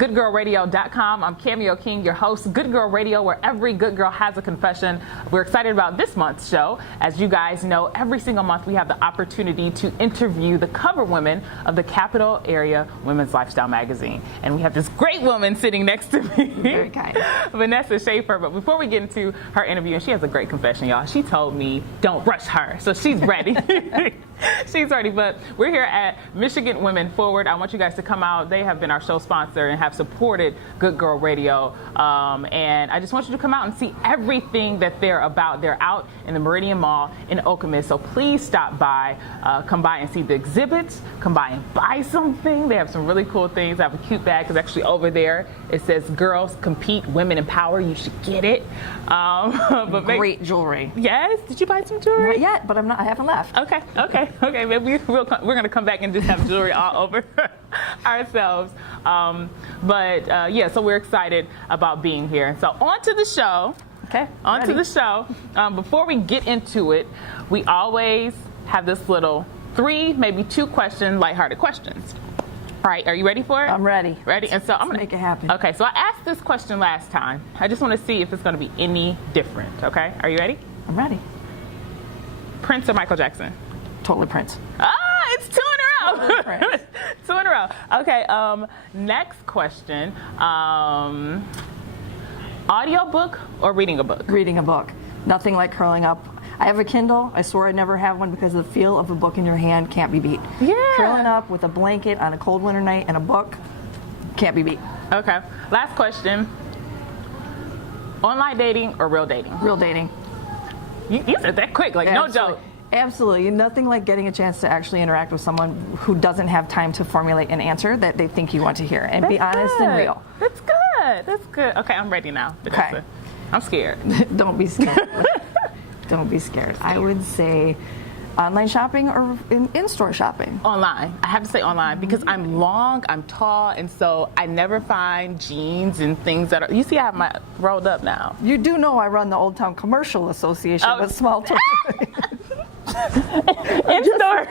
goodgirlradio.com. I'm Cameo King, your host, Good Girl Radio, where every good girl has a confession. We're excited about this month's show. As you guys know, every single month we have the opportunity to interview the cover women of the Capital Area Women's Lifestyle magazine. And we have this great woman sitting next to me, very kind, Vanessa Schaefer. But before we get into her interview, and she has a great confession, y'all. She told me don't rush her, so she's ready. She's ready, but we're here at Michigan Women Forward. I want you guys to come out. They have been our show sponsor and have supported Good Girl Radio. And I just want you to come out and see everything that they're about. They're out in the Meridian Mall in Okemos. So please stop by, come by and see the exhibits, come by and buy something. They have some really cool things. I have a cute bag. It's actually over there. It says Girls Compete, Women Empower. You should get it. But great jewelry. Yes? Did you buy some jewelry? Not yet, but I haven't left. Okay. Maybe we're going to come back and just have jewelry all over ourselves. Yeah, so we're excited about being here. So on to the show. Okay. On to the show. Before we get into it, we always have this little 3, maybe 2 question, lighthearted questions. All right, are you ready for it? I'm ready. Ready? And so I'm going to make it happen. Okay, so I asked this question last time. I just want to see if it's going to be any different, okay? Are you ready? I'm ready. Prince or Michael Jackson? Totally Prince. It's 2 in a row. Totally Prince. 2 in a row. Okay, next question. Audiobook or reading a book? Reading a book. Nothing like curling up. I have a Kindle. I swore I'd never have one because the feel of a book in your hand can't be beat. Yeah. Curling up with a blanket on a cold winter night and a book can't be beat. Okay. Last question. Online dating or real dating? Real dating. You said that quick, like Absolutely. No joke. Absolutely. Nothing like getting a chance to actually interact with someone who doesn't have time to formulate an answer that they think you want to hear and be honest and real. That's good. That's good. Okay, I'm ready now. Okay. I'm scared. Don't be scared. Don't be scared. I would say online shopping or in-store shopping? Online. I have to say online because I'm long, I'm tall, and so I never find jeans and things that are... You see I have my rolled up now. You do know I run the Old Town Commercial Association with small town. In-store.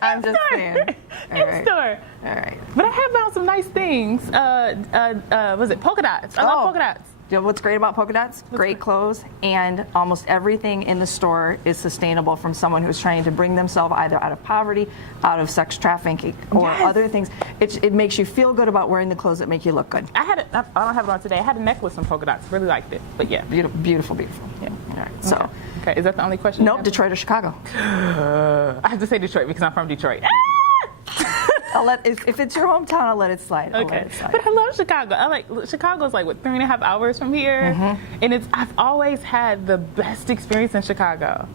I'm just saying. In-store. All right. But I have found some nice things. Was it polka dots? I love polka dots. You know what's great about polka dots? Great clothes, and almost everything in the store is sustainable from someone who's trying to bring themselves either out of poverty, out of sex trafficking, or other things. It makes you feel good about wearing the clothes that make you look good. I don't have it on today. I had a necklace from polka dots. Really liked it. But yeah. Beautiful. Yeah. All right. So. Okay. Is that the only question? Nope. Detroit or Chicago? I have to say Detroit because I'm from Detroit. If it's your hometown, I'll let it slide. Okay. But I love Chicago. Chicago's like, 3.5 hours from here? Mm-hmm. And I've always had the best experience in Chicago.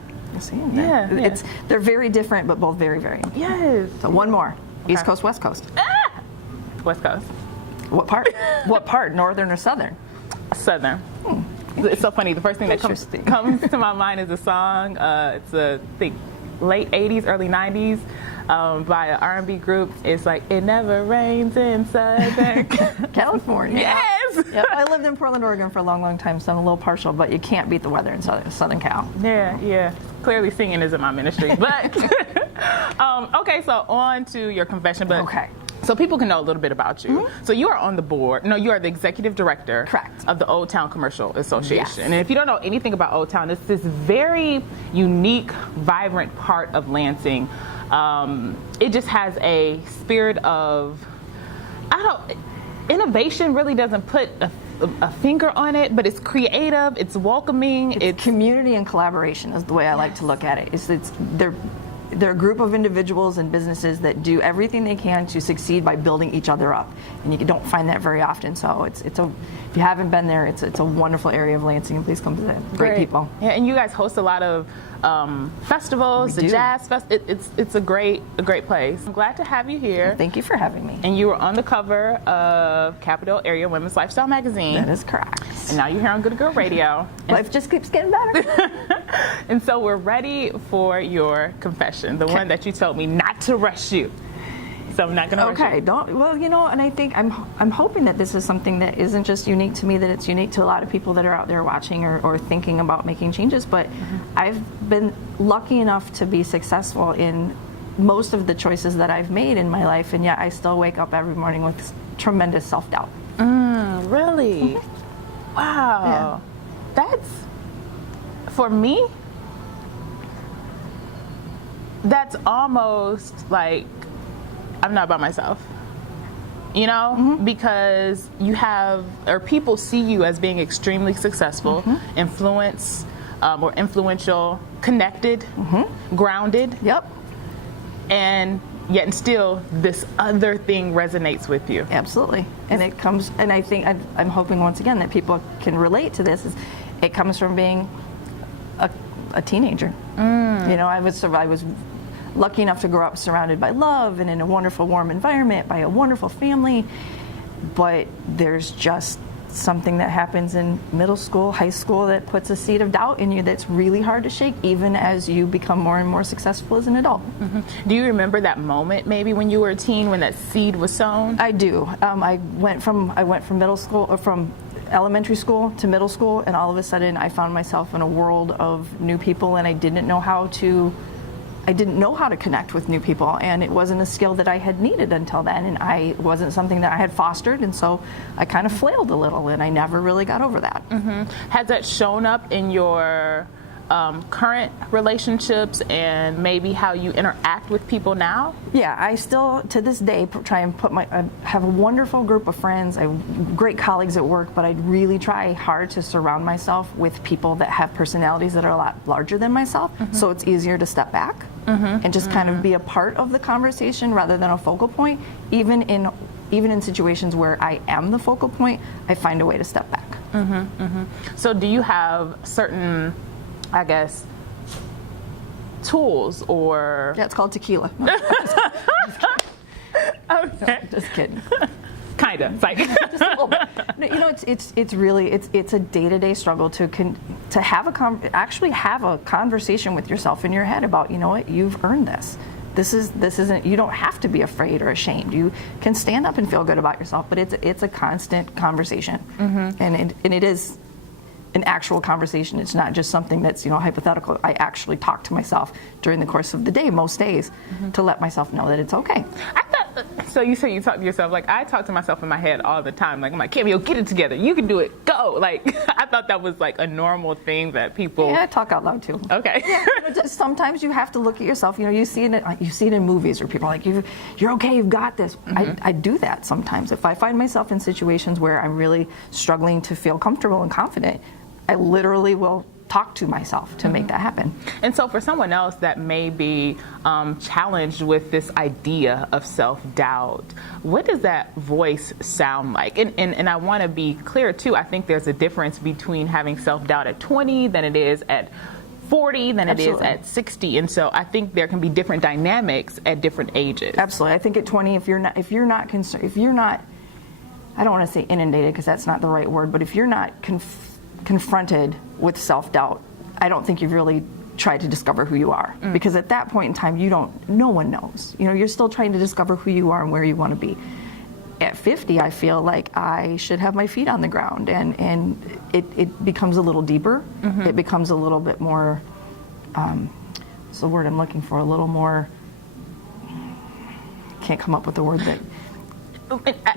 Yeah. They're very different, but both very, very. Yes. So one more. Okay. East Coast, West Coast. West Coast. What part? What part? Northern or Southern? Southern. It's so funny. The first thing that comes to my mind is a song. It's late 80s, early 90s. By an R&B group. It's like, it never rains in Southern California. Yes! Yep, I lived in Portland, Oregon for a long, long time, so I'm a little partial, but you can't beat the weather in Southern Cal. Yeah. Clearly singing isn't my ministry. But, okay, so on to your confession. But okay. So people can know a little bit about you. Mm-hmm. So you are on the board. No, you are the executive director. Correct. Of the Old Town Commercial Association. Yes. And if you don't know anything about Old Town, it's this very unique, vibrant part of Lansing. It just has a spirit of, innovation really doesn't put a finger on it, but it's creative, it's welcoming. It's community and collaboration is the way I like to look at it. They're a group of individuals and businesses that do everything they can to succeed by building each other up, and you don't find that very often. So if you haven't been there, it's a wonderful area of Lansing, and please come visit. Great people. Yeah, and you guys host a lot of festivals, the Jazz Fest. It's a great place. I'm glad to have you here. Thank you for having me. And you were on the cover of Capital Area Women's Lifestyle magazine. That is correct. And now you're here on Good Girl Radio. Life just keeps getting better. And so we're ready for your confession, the one that you told me not to rush you. So I'm not going to rush you. Okay, and I think I'm hoping that this is something that isn't just unique to me, that it's unique to a lot of people that are out there watching or thinking about making changes. But I've been lucky enough to be successful in most of the choices that I've made in my life, and yet I still wake up every morning with tremendous self-doubt. Really? Wow. That's, for me, that's almost like I'm not by myself. You know, because you have, or people see you as being extremely successful, or influential, connected, grounded. Yep. And yet and still this other thing resonates with you. Absolutely. And it comes, and I think I'm hoping once again that people can relate to this, is it comes from being a teenager. You know, I was lucky enough to grow up surrounded by love and in a wonderful, warm environment by a wonderful family, but there's just something that happens in middle school, high school, that puts a seed of doubt in you that's really hard to shake, even as you become more and more successful as an adult. Do you remember that moment, maybe when you were a teen, when that seed was sown? I do. I went from middle school, or from elementary school to middle school, and all of a sudden I found myself in a world of new people, and I didn't know how to connect with new people, and it wasn't a skill that I had needed until then, and it wasn't something that I had fostered, and so I kind of flailed a little, and I never really got over that. Has that shown up in your current relationships and maybe how you interact with people now? Yeah, I still, to this day, try and I have a wonderful group of friends, I have great colleagues at work, but I really try hard to surround myself with people that have personalities that are a lot larger than myself, so it's easier to step back and just kind of be a part of the conversation rather than a focal point. Even in situations where I am the focal point, I find a way to step back. So do you have certain, I guess, tools or... Yeah, it's called tequila. Okay. Just kidding. Kind of. Like Just a little bit. No, you know, it's really a day-to-day struggle to actually have a conversation with yourself in your head about, you know what, you've earned this. This isn't. You don't have to be afraid or ashamed. You can stand up and feel good about yourself. But it's a constant conversation, and it is an actual conversation. It's not just something that's, you know, hypothetical. I actually talk to myself during the course of the day, most days, to let myself know that it's okay. So you say you talk to yourself. Like, I talk to myself in my head all the time. Like, I'm like, Cameo, get it together. You can do it. Go. Like, I thought that was like a normal thing that people... Yeah, I talk out loud too. Okay. Yeah, you know, sometimes you have to look at yourself. You know, you see it in movies where people are like, you're okay, you've got this. I do that sometimes. If I find myself in situations where I'm really struggling to feel comfortable and confident, I literally will talk to myself to make that happen. And so for someone else that may be challenged with this idea of self-doubt, what does that voice sound like? And I want to be clear too, I think there's a difference between having self-doubt at 20 than it is at 40 than it is at 60, and so I think there can be different dynamics at different ages. Absolutely. I think at 20, if you're not concerned, if you're not, I don't want to say inundated because that's not the right word, but if you're not confronted with self-doubt, I don't think you've really tried to discover who you are, because at that point in time, no one knows. You know, you're still trying to discover who you are and where you want to be. At 50, I feel like I should have my feet on the ground, and it becomes a little deeper. It becomes a little bit more, what's the word I'm looking for, a little more, can't come up with the word that...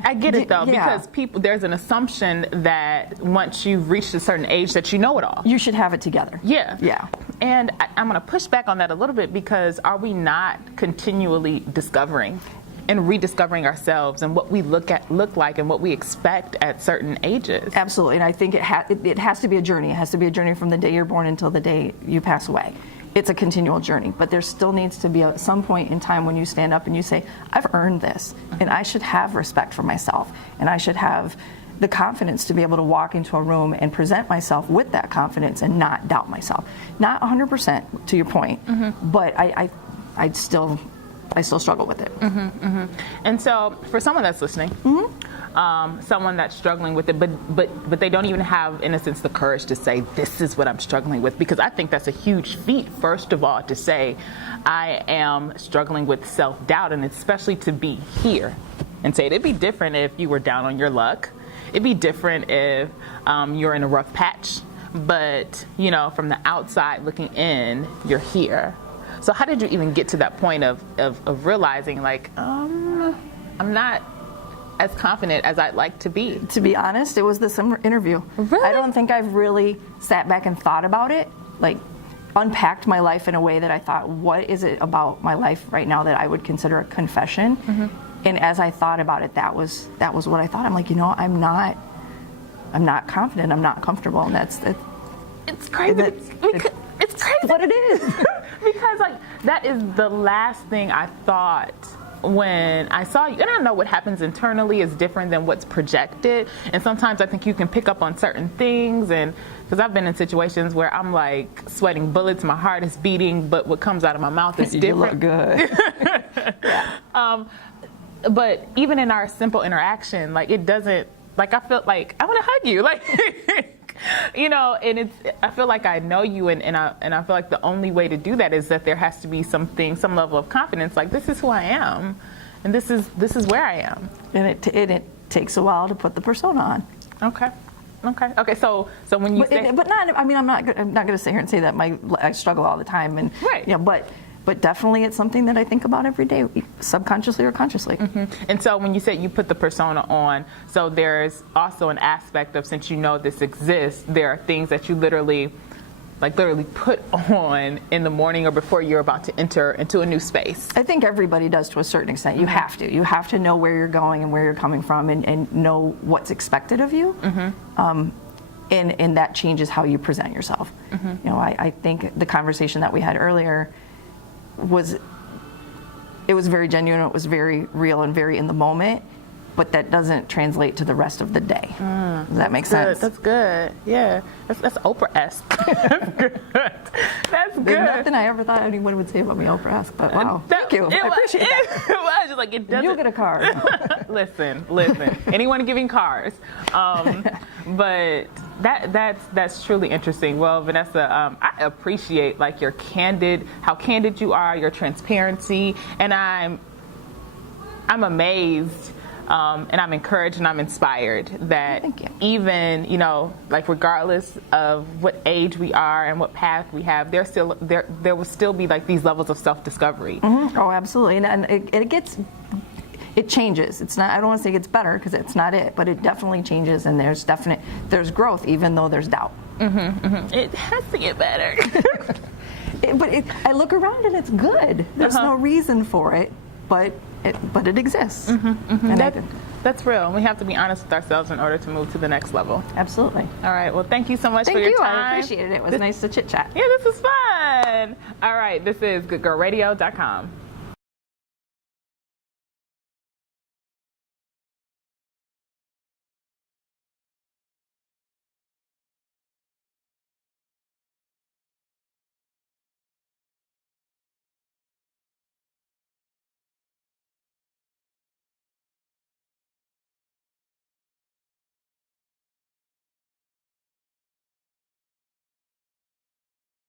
I get it though, because there's an assumption that once you've reached a certain age that you know it all. You should have it together. Yeah. And I'm going to push back on that a little bit, because are we not continually discovering and rediscovering ourselves and what we look like and what we expect at certain ages? Absolutely, and I think it has to be a journey. It has to be a journey from the day you're born until the day you pass away. It's a continual journey, but there still needs to be some point in time when you stand up and you say, I've earned this, and I should have respect for myself, and I should have the confidence to be able to walk into a room and present myself with that confidence and not doubt myself. Not 100% to your point, but I still struggle with it. And so for someone that's listening, someone that's struggling with it, but they don't even have, in a sense, the courage to say, this is what I'm struggling with, because I think that's a huge feat, first of all, to say, I am struggling with self-doubt, and especially to be here and say it. It'd be different if you were down on your luck. It'd be different if you're in a rough patch, but, you know, from the outside looking in, you're here. So how did you even get to that point of realizing like, I'm not as confident as I'd like to be? To be honest, it was this interview. Really? I don't think I've really sat back and thought about it, like unpacked my life in a way that I thought, what is it about my life right now that I would consider a confession? And as I thought about it, that was what I thought. I'm like, I'm not confident. I'm not comfortable, and it's crazy. It's crazy what it is. because like that is the last thing I thought when I saw you. And I know what happens internally is different than what's projected, and sometimes I think you can pick up on certain things, and because I've been in situations where I'm like sweating bullets, my heart is beating, but what comes out of my mouth is different. You look good. But even in our simple interaction, like it doesn't, like I felt like I want to hug you, like and I feel like I know you, and I feel like the only way to do that is that there has to be some level of confidence, like this is who I am, and this is where I am. And it takes a while to put the persona on. Okay. So when you say, but not. I mean, I'm not going to sit here and say that I struggle all the time, and right. But definitely it's something that I think about every day, subconsciously or consciously. And so when you said you put the persona on, so there's also an aspect of, since you know this exists, there are things that you literally put on in the morning or before you're about to enter into a new space. I think everybody does to a certain extent. You have to. You have to know where you're going and where you're coming from, and know what's expected of you. And that changes how you present yourself. I think the conversation that we had earlier was very genuine. It was very real and very in the moment, but that doesn't translate to the rest of the day. Does that make sense? That's good. Yeah, that's Oprah-esque. That's good. That's good. There's nothing I ever thought anyone would say about me Oprah-esque, but wow, thank you. I appreciate that. It was just like, it doesn't. You'll get a card. Listen. Anyone giving cars? But that's truly interesting. Well, Vanessa, I appreciate like how candid you are, your transparency, and I'm amazed. And I'm encouraged and I'm inspired that even, like regardless of what age we are and what path we have, there will still be like these levels of self-discovery. Oh, absolutely. And it changes. It's not, I don't want to say it gets better because it's not it, but it definitely changes, and there's growth even though there's doubt. It has to get better. I look around and it's good. There's no reason for it, but it exists. And that's real. We have to be honest with ourselves in order to move to the next level. Absolutely. All right. Well, thank you so much for your time. I appreciate it. It was nice to chit chat. Yeah, this was fun. All right. This is goodgirlradio.com.